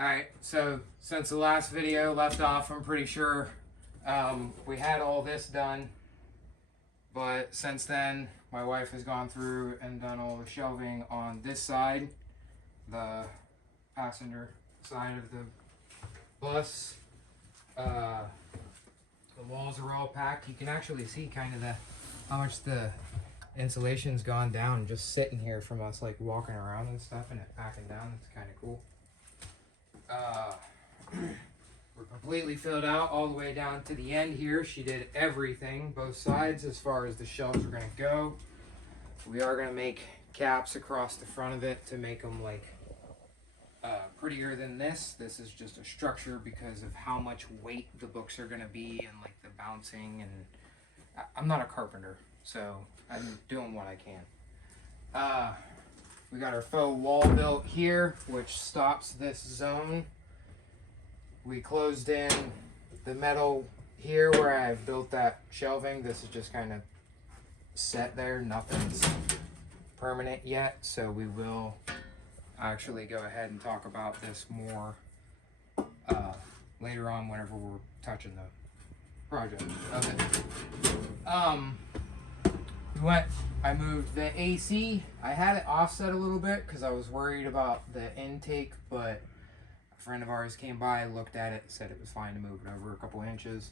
Alright, so since the last video left off, I'm pretty sure we had all this done. But since then, my wife has gone through and done all the shelving on this side, the passenger side of the bus. The walls are all packed. You can actually see kind of how much the insulation's gone down just sitting here from us like walking around and stuff and it packing down. It's kind of cool. We're completely filled out all the way down to the end here. She did everything, both sides, as far as the shelves are going to go. We are going to make caps across the front of it to make them like prettier than this. This is just a structure because of how much weight the books are going to be and like the bouncing. And I'm not a carpenter, so I'm doing what I can. We got our faux wall built here, which stops this zone. We closed in the metal here where I've built that shelving. This is just kind of set there. Nothing's permanent yet, so we will actually go ahead and talk about this more later on whenever we're touching the project of it. I moved the AC. I had it offset a little bit because I was worried about the intake, but a friend of ours came by, looked at it, said it was fine to move it over a couple inches.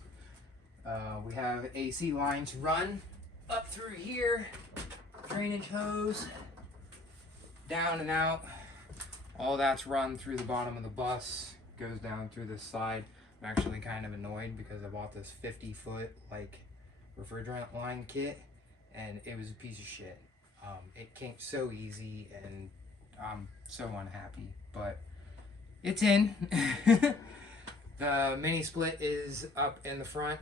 We have AC lines run up through here, drainage hose, down and out. All that's run through the bottom of the bus, goes down through this side. I'm actually kind of annoyed because I bought this 50-foot like refrigerant line kit and it was a piece of shit. It came so easy and I'm so unhappy, but it's in. The mini split is up in the front.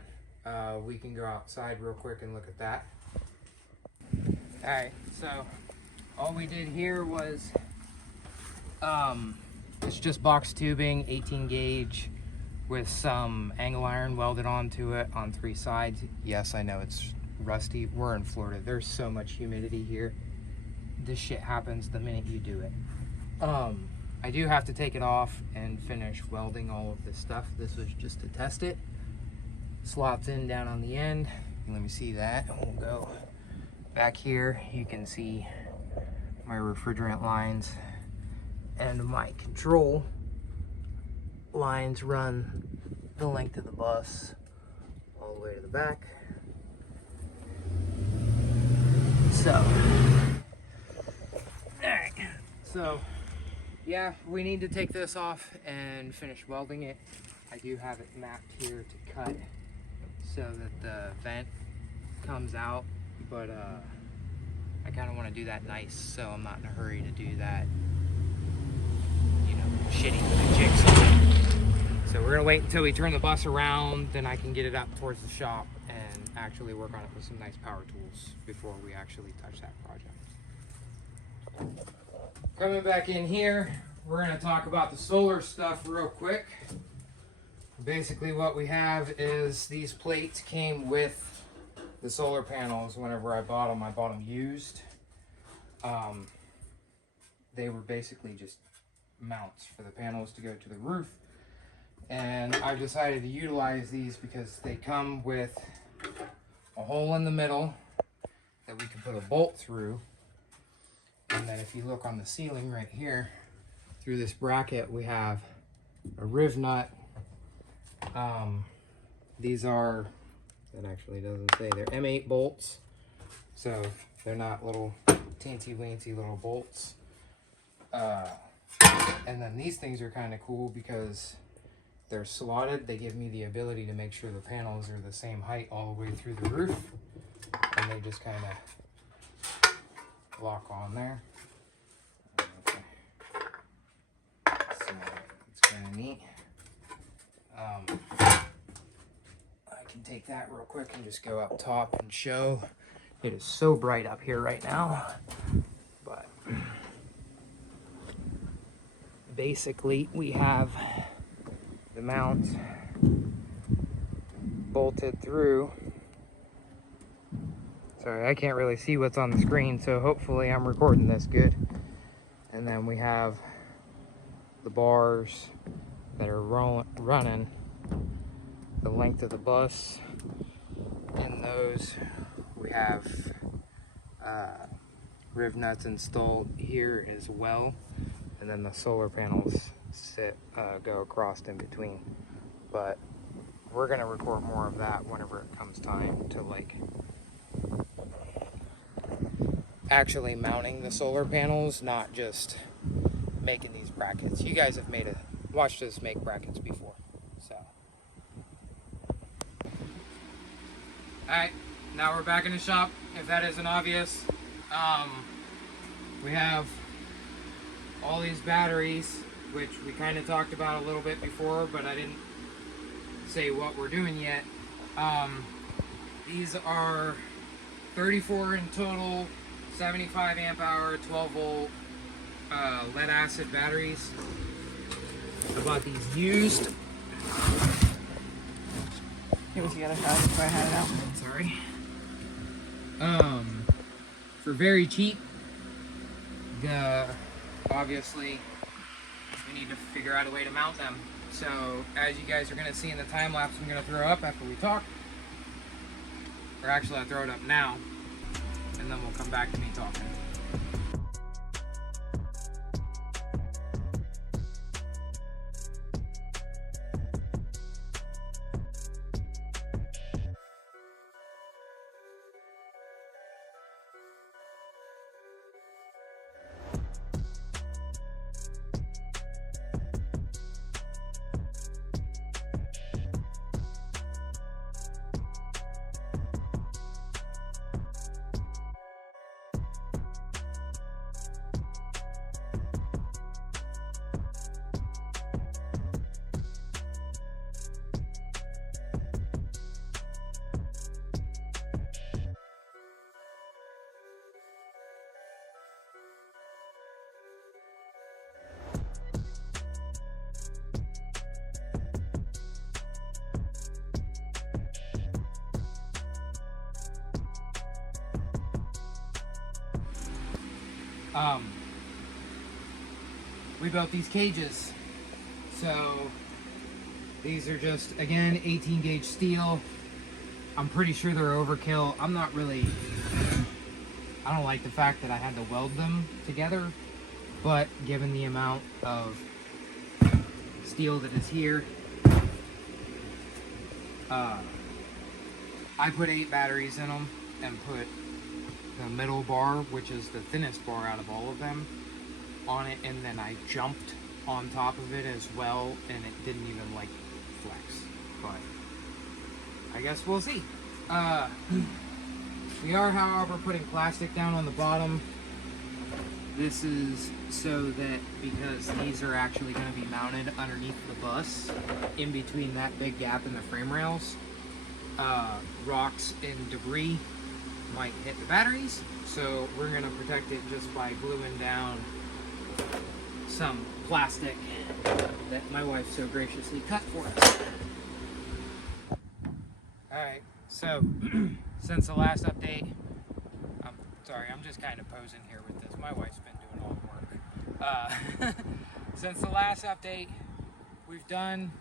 We can go outside real quick and look at that. Alright, so all we did here was it's just box tubing, 18 gauge with some angle iron welded onto it on 3 sides. Yes, I know it's rusty. We're in Florida. There's so much humidity here. This shit happens the minute you do it. I do have to take it off and finish welding all of this stuff. This was just to test it. Slots in down on the end. Let me see that. We'll go back here. You can see my refrigerant lines and my control lines run the length of the bus all the way to the back. So, alright, so yeah, we need to take this off and finish welding it. I do have it mapped here to cut so that the vent comes out, but I kind of want to do that nice, so I'm not in a hurry to do that, you know, shitty with a jigsaw. So we're gonna wait until we turn the bus around, then I can get it up towards the shop and actually work on it with some nice power tools before we actually touch that project. Coming back in here, we're gonna talk about the solar stuff real quick. Basically what we have is these plates came with the solar panels. Whenever I bought them used. They were basically just mounts for the panels to go to the roof. And I've decided to utilize these because they come with a hole in the middle that we can put a bolt through. And then if you look on the ceiling right here, through this bracket, we have a riv nut. These are, that actually doesn't say, they're M8 bolts. So they're not little teensy-weensy little bolts. And then these things are kind of cool because they're slotted. They give me the ability to make sure the panels are the same height all the way through the roof. And they just kind of lock on there. Okay. So it's kind of neat. I can take that real quick and just go up top and show. It is so bright up here right now. But basically we have the mount bolted through. Sorry, I can't really see what's on the screen, so hopefully I'm recording this good. And then we have the bars that are running the length of the bus. In those, we have riv nuts installed here as well, and then the solar panels go across in between. But we're gonna record more of that whenever it comes time to like actually mounting the solar panels, not just making these brackets. You guys have watched us make brackets before, so. Alright, now we're back in the shop, if that isn't obvious. We have all these batteries, which we kind of talked about a little bit before, but I didn't say what we're doing yet. These are 34 in total, 75 amp hour, 12 volt lead acid batteries. I bought these used. Here was the other side before I had it out. Sorry. For very cheap. Obviously, we need to figure out a way to mount them. So, as you guys are going to see in the time lapse, I'm going to throw up after we talk. Or actually, I'll throw it up now, and then we'll come back to me talking. We built these cages. So these are just, again, 18 gauge steel. I'm pretty sure they're overkill. I don't like the fact that I had to weld them together, but given the amount of steel that is here, I put 8 batteries in them and put the middle bar, which is the thinnest bar out of all of them, on it, and then I jumped on top of it as well, and it didn't even like flex, but I guess we'll see. We are, however, putting plastic down on the bottom. This is so that, because these are actually going to be mounted underneath the bus, in between that big gap in the frame rails, rocks and debris might hit the batteries, so we're going to protect it just by gluing down some plastic that my wife so graciously cut for us. Alright, so since the last update, I'm sorry, I'm just kind of posing here with this. My wife's been doing all the work. Since the last update, we've done,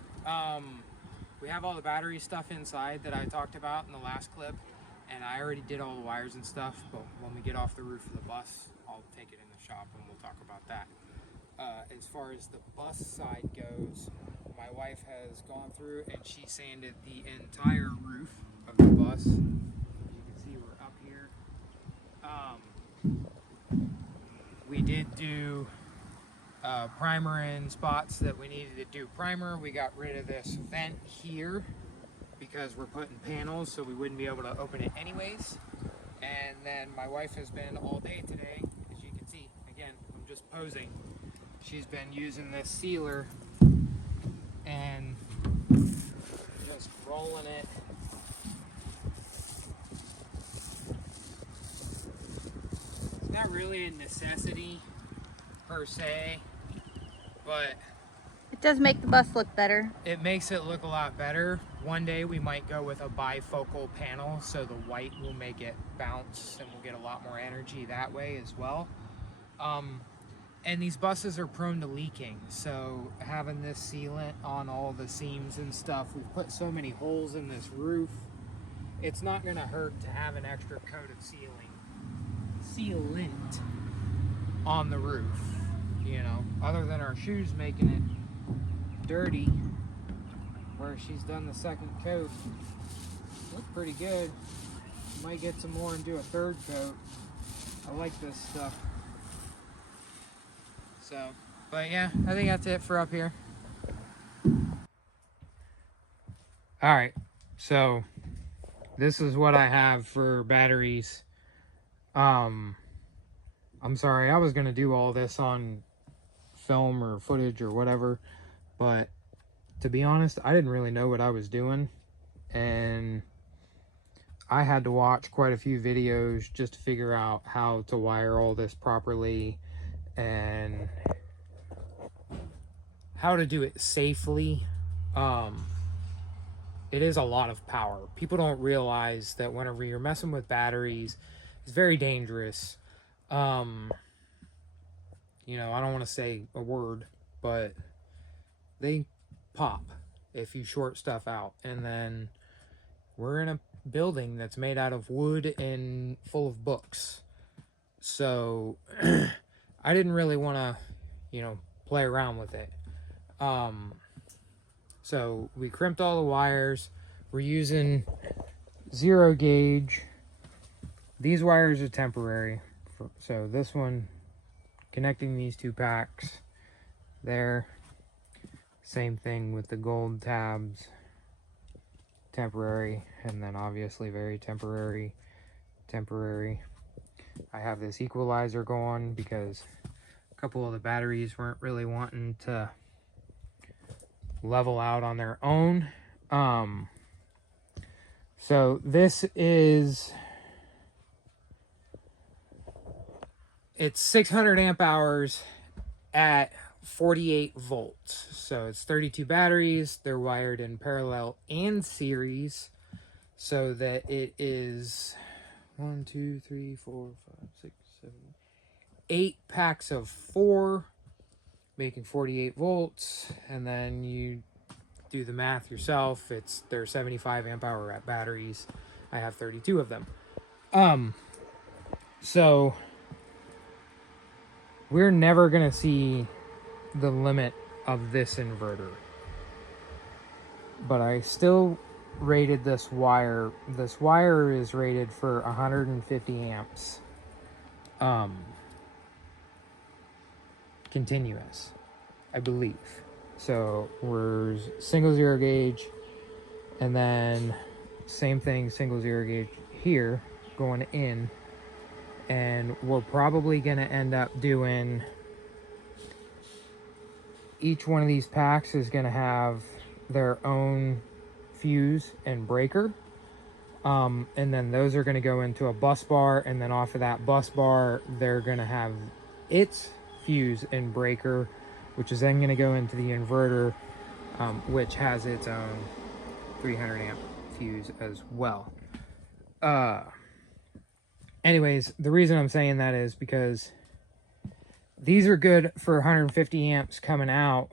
we have all the battery stuff inside that I talked about in the last clip, and I already did all the wires and stuff, but when we get off the roof of the bus, I'll take it in the shop and we'll talk about that. As far as the bus side goes, my wife has gone through and she sanded the entire roof of the bus. As you can see, we're up here. We did do primer in spots that we needed to do primer. We got rid of this vent here because we're putting panels, so we wouldn't be able to open it anyways. And then my wife has been all day today, as you can see. Again, I'm just posing. She's been using this sealer and just rolling it. It's not really a necessity per se, but It does make the bus look better. it makes it look a lot better. One day we might go with a bifocal panel, so the white will make it bounce and we'll get a lot more energy that way as well. And these buses are prone to leaking, so having this sealant on all the seams and stuff, we've put so many holes in this roof, it's not going to hurt to have an extra coat of sealant on the roof, you know, other than our shoes making it dirty, where she's done the second coat. Look pretty good. Might get some more and do a third coat. I like this stuff. So, but yeah, I think that's it for up here. Alright, so this is what I have for batteries. I'm sorry, I was going to do all this on film or footage or whatever, but to be honest, I didn't really know what I was doing, and I had to watch quite a few videos just to figure out how to wire all this properly and how to do it safely. It is a lot of power. People don't realize that whenever you're messing with batteries, it's very dangerous. You know, I don't want to say a word, but they pop if you short stuff out. And then we're in a building that's made out of wood and full of books. So I didn't really want to, you know, play around with it. So we crimped all the wires. We're using 0 gauge. These wires are temporary. So this one, connecting these 2 packs there. Same thing with the gold tabs. Temporary, and then obviously very temporary. I have this equalizer going because a couple of the batteries weren't really wanting to level out on their own. So this is, it's 600 amp hours at 48 volts. So it's 32 batteries. They're wired in parallel and series, so that it is 1, 2, 3, 4, 5, 6, 7, 8 packs of 4, making 48 volts. And then you do the math yourself. They're 75 amp hour at batteries. I have 32 of them. So we're never gonna see the limit of this inverter, but I still rated this wire. This wire is rated for 150 amps continuous, I believe. So we're single 0 gauge, and then same thing, single 0 gauge here going in, and we're probably going to end up doing, each one of these packs is going to have their own fuse and breaker, and then those are going to go into a bus bar, and then off of that bus bar they're going to have its fuse and breaker, which is then going to go into the inverter, which has its own 300 amp fuse as well. Anyways, the reason I'm saying that is because these are good for 150 amps coming out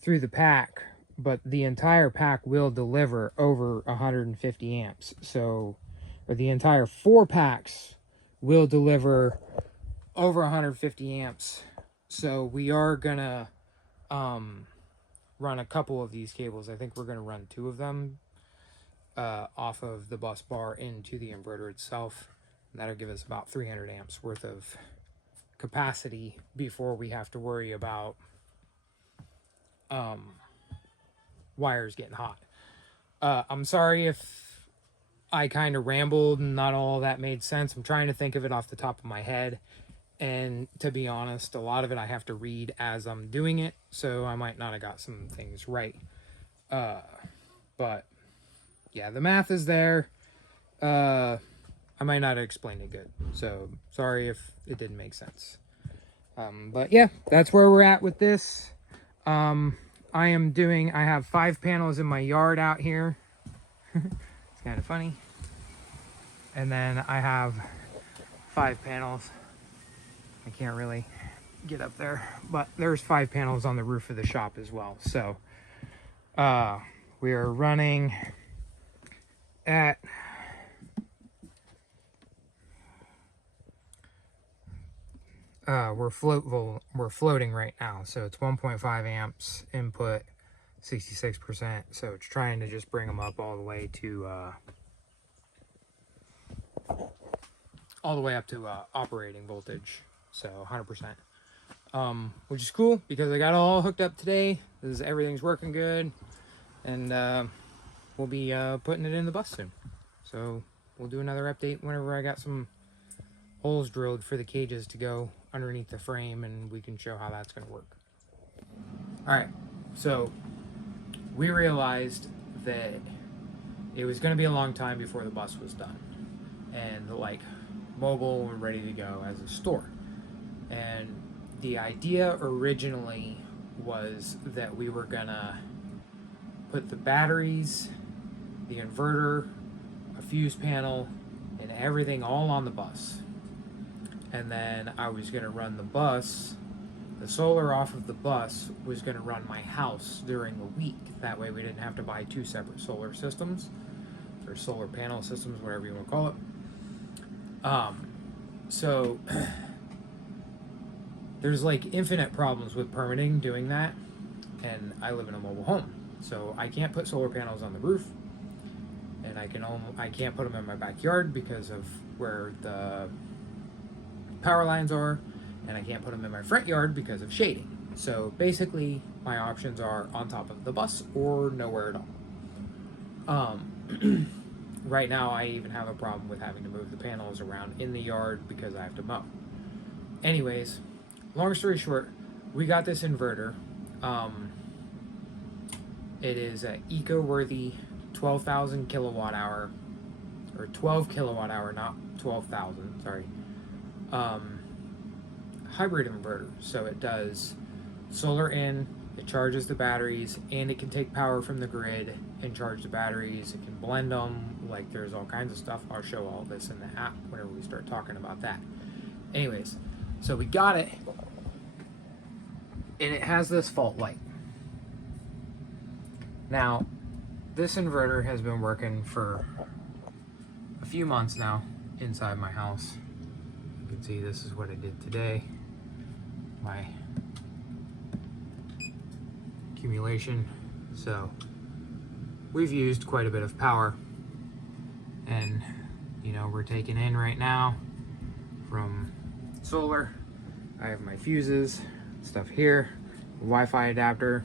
through the pack, but the entire pack will deliver over 150 amps. So, or the entire 4 packs will deliver over 150 amps. So we are gonna run a couple of these cables. I think we're gonna run 2 of them off of the bus bar into the inverter itself. That'll give us about 300 amps worth of capacity before we have to worry about wires getting hot. I'm sorry if I kind of rambled and not all that made sense. I'm trying to think of it off the top of my head, and to be honest, a lot of it I have to read as I'm doing it, so I might not have got some things right. But yeah, the math is there. I might not have explained it good, so sorry if it didn't make sense. But yeah, that's where we're at with this. I have 5 panels in my yard out here. It's kind of funny. And then I have 5 panels I can't really get up there, but there's 5 panels on the roof of the shop as well. So we are running at we're floating right now, so it's 1.5 amps input, 66%. So it's trying to just bring them up all the way to operating voltage, so 100%, which is cool because I got it all hooked up today. Everything's working good, and we'll be putting it in the bus soon. So we'll do another update whenever I got some holes drilled for the cages to go underneath the frame, and we can show how that's going to work. All right, so we realized that it was going to be a long time before the bus was done and like mobile and ready to go as a store. And the idea originally was that we were gonna put the batteries, the inverter, a fuse panel, and everything all on the bus. And then I was gonna run the bus, the solar off of the bus was gonna run my house during the week. That way we didn't have to buy 2 separate solar systems, or solar panel systems, whatever you want to call it. So there's like infinite problems with permitting doing that, and I live in a mobile home, so I can't put solar panels on the roof, and I can't put them in my backyard because of where the power lines are, and I can't put them in my front yard because of shading. So basically my options are on top of the bus or nowhere at all. Right now I even have a problem with having to move the panels around in the yard because I have to mow. Anyways, long story short, we got this inverter. It is an eco-worthy 12,000 kilowatt hour, or 12 kilowatt hour, not 12,000, sorry. Hybrid inverter. So it does solar in, it charges the batteries, and it can take power from the grid and charge the batteries. It can blend them. Like, there's all kinds of stuff. I'll show all this in the app whenever we start talking about that. Anyways, so we got it, and it has this fault light. Now, this inverter has been working for a few months now inside my house. You can see this is what I did today. My accumulation. So we've used quite a bit of power, and you know, we're taking in right now from solar. I have my fuses, stuff here, Wi-Fi adapter,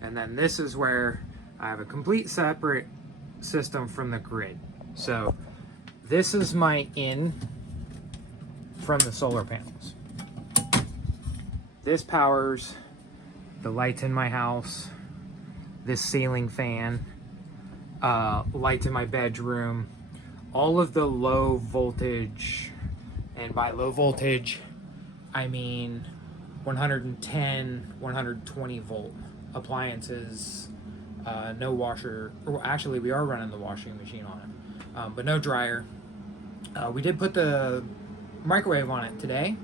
and then this is where I have a complete separate system from the grid. So this is my in from the solar panels. This powers the lights in my house, this ceiling fan, lights in my bedroom, all of the low voltage, and by low voltage I mean 110, 120 volt appliances, no washer, or actually we are running the washing machine on it, but no dryer. We did put the microwave on it today,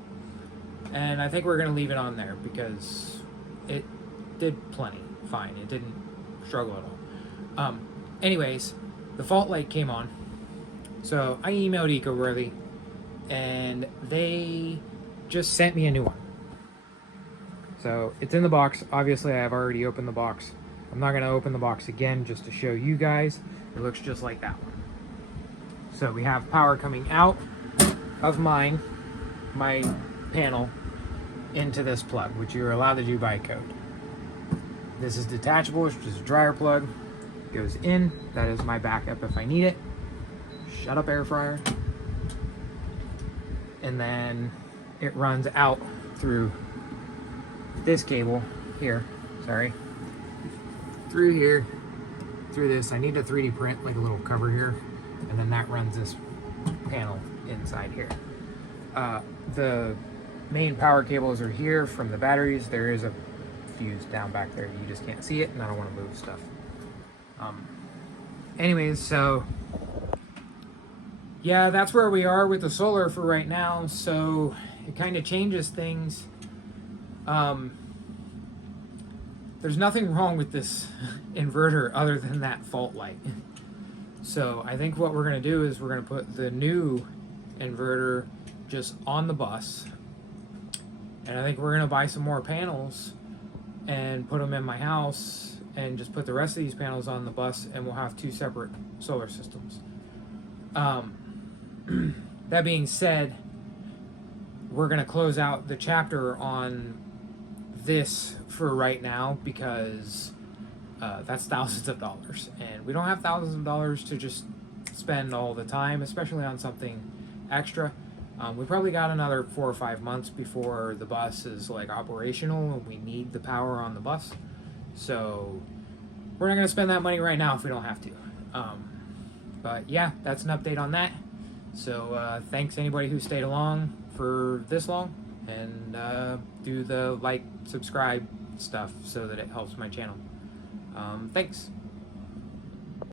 and I think we're gonna leave it on there because it did plenty fine. It didn't struggle at all. Anyways, the fault light came on, so I emailed EcoWorthy, and they just sent me a new one. So it's in the box. Obviously, I have already opened the box. I'm not gonna open the box again just to show you guys. It looks just like that one. So we have power coming out of my panel into this plug, which you're allowed to do by code. This is detachable, which is a dryer plug. Goes in. That is my backup if I need it. Shut up, air fryer. And then it runs out through this cable here. Sorry. Through here. Through this. I need a 3D print, like a little cover here. And then that runs this panel inside here. The main power cables are here from the batteries. There is a fuse down back there. You just can't see it, and I don't want to move stuff. Anyways, so yeah, that's where we are with the solar for right now. So it kind of changes things. There's nothing wrong with this inverter other than that fault light. So I think what we're going to do is we're going to put the new inverter just on the bus. And I think we're going to buy some more panels and put them in my house and just put the rest of these panels on the bus, and we'll have 2 separate solar systems. That being said, we're going to close out the chapter on this for right now because that's thousands of dollars, and we don't have thousands of dollars to just spend all the time, especially on something extra. We probably got another 4 or 5 months before the bus is like operational and we need the power on the bus, so we're not going to spend that money right now if we don't have to. But yeah, that's an update on that. So thanks anybody who stayed along for this long, and do the like, subscribe stuff so that it helps my channel. Thanks.